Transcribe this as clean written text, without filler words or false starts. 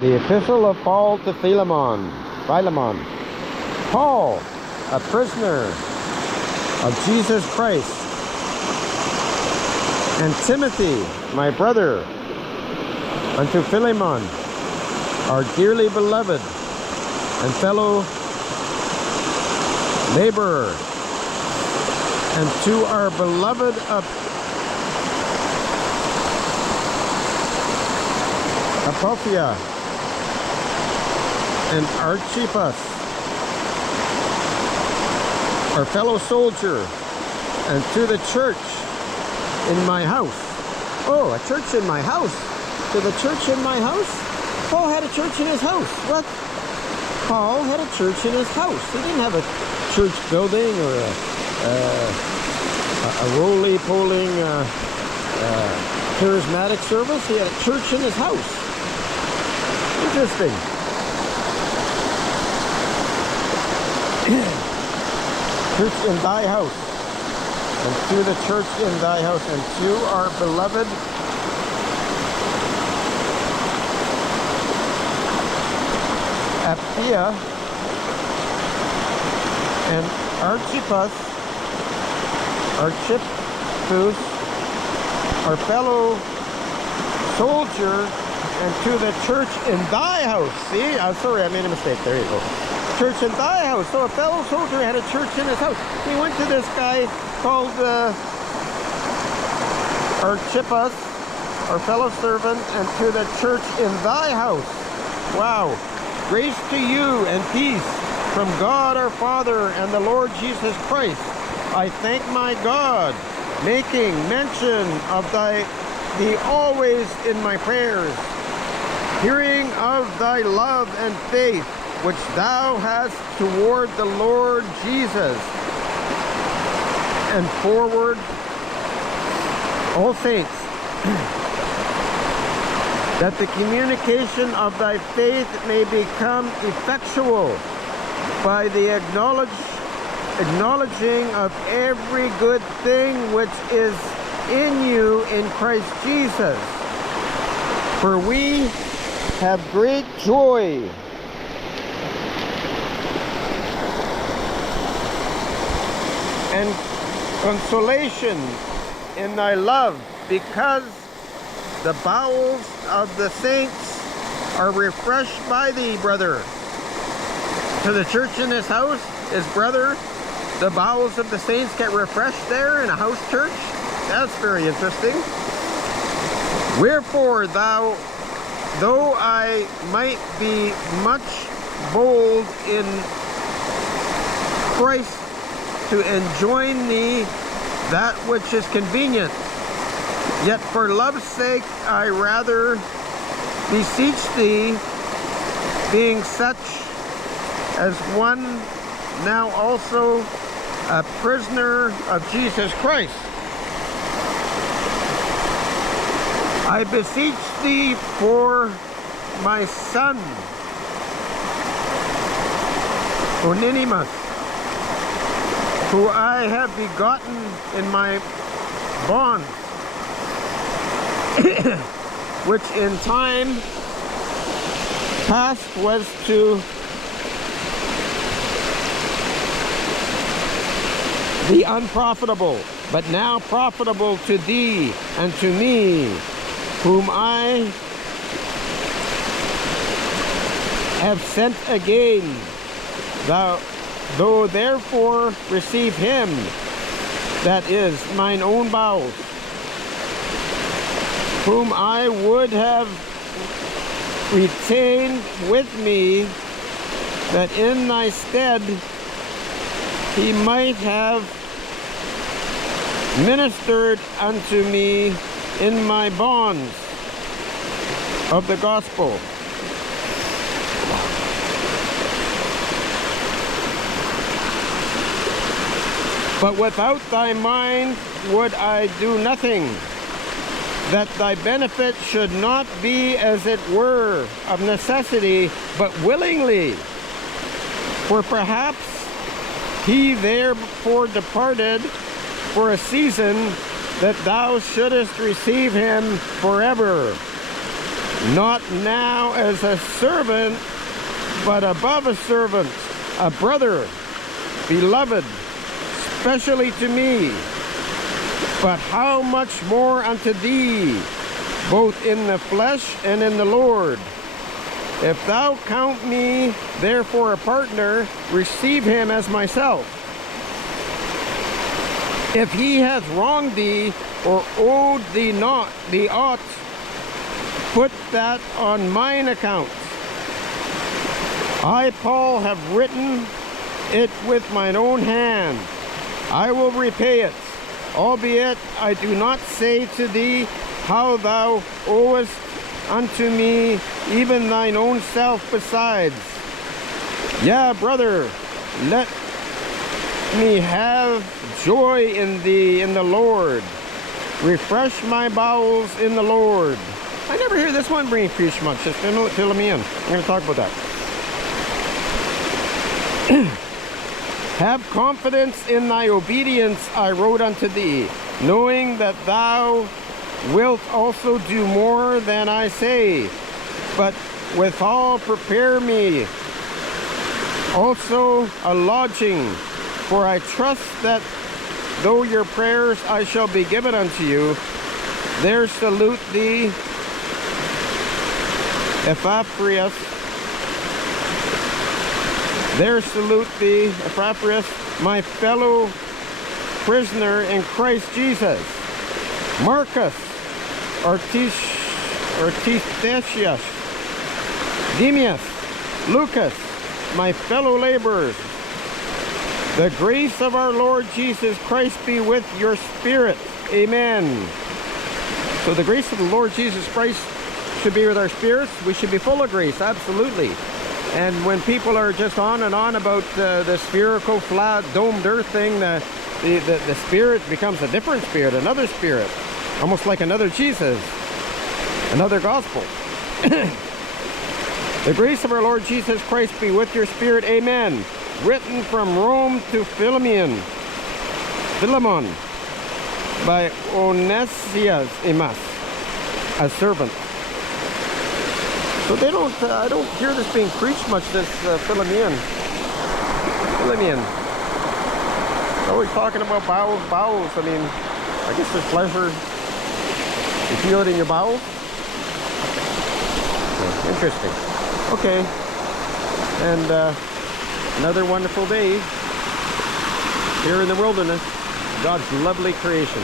The Epistle of Paul to Philemon. Paul, a prisoner of Jesus Christ, and Timothy, my brother, unto Philemon, our dearly beloved and fellow laborer, and to our beloved Apophia and Archippus, our fellow soldier, and to the church in my house. Oh, a church in my house? To the church in my house? Paul had a church in his house. What? Paul had a church in his house. He didn't have a church building or a roly-poling charismatic service. He had a church in his house. Interesting. Church in thy house, and to the church in thy house, and to our beloved Apophia and Archippus, our fellow soldier, and to the church in thy house. See, I'm sorry, I made a mistake. There you go. Church in thy house. So a fellow soldier had a church in his house. He went to this guy called Archippus, our fellow servant, and to the church in thy house. Wow. Grace to you and peace from God our Father and the Lord Jesus Christ. I thank my God, making mention of thee always in my prayers, hearing of thy love and faith, which thou hast toward the Lord Jesus, and forward all saints, that the communication of thy faith may become effectual by the acknowledging of every good thing which is in you in Christ Jesus. For we have great joy and consolation in thy love, because the bowels of the saints are refreshed by thee, brother. To the church in this house is brother. The bowels of the saints get refreshed there in a house church. That's very interesting. Wherefore though I might be much bold in Christ to enjoin thee that which is convenient, yet for love's sake I rather beseech thee, being such as one now also a prisoner of Jesus Christ, I beseech thee for my son Onesimus, who I have begotten in my bond, which in time past was to be unprofitable, but now profitable to thee and to me, whom I have sent again. Though therefore receive him, that is mine own bowels, whom I would have retained with me, that in thy stead he might have ministered unto me in my bonds of the gospel. But without thy mind would I do nothing, that thy benefit should not be as it were of necessity, but willingly. For perhaps he therefore departed for a season, that thou shouldest receive him forever. not now as a servant, but above a servant, a brother, beloved, specially to me. But how much more unto thee, both in the flesh and in the Lord. If thou count me therefore a partner, receive him as myself. If he hath wronged thee, or owed thee not the aught, put that on mine account. I, Paul, have written it with mine own hand. I will repay it, albeit I do not say to thee how thou owest unto me even thine own self besides. Yeah, brother, let me have joy in thee in the Lord. Refresh my bowels in the Lord. I never hear this one being preached much. Just Philemon. I'm going to talk about that. Have confidence in thy obedience, I wrote unto thee, knowing that thou wilt also do more than I say. But withal prepare me also a lodging, for I trust that though your prayers I shall be given unto you. There salute thee Epaphras. There salute thee Epaphras, my fellow prisoner in Christ Jesus. Marcus, Artistasius, Demas, Lucas, my fellow laborers. The grace of our Lord Jesus Christ be with your spirit. Amen. So the grace of the Lord Jesus Christ should be with our spirits. We should be full of grace, absolutely. And when people are just on and on about the spherical, flat, domed earth thing, the spirit becomes a different spirit, another spirit, almost like another Jesus, another gospel. The grace of our Lord Jesus Christ be with your spirit. Amen. Written from Rome to Philemon, by Onesimus, a servant. So they don't, I don't hear this being preached much, this Philemon. Always talking about bowels. I mean, I guess there's pleasure. You feel it in your bowels? Okay, interesting. Okay. And another wonderful day here in the wilderness, God's lovely creation.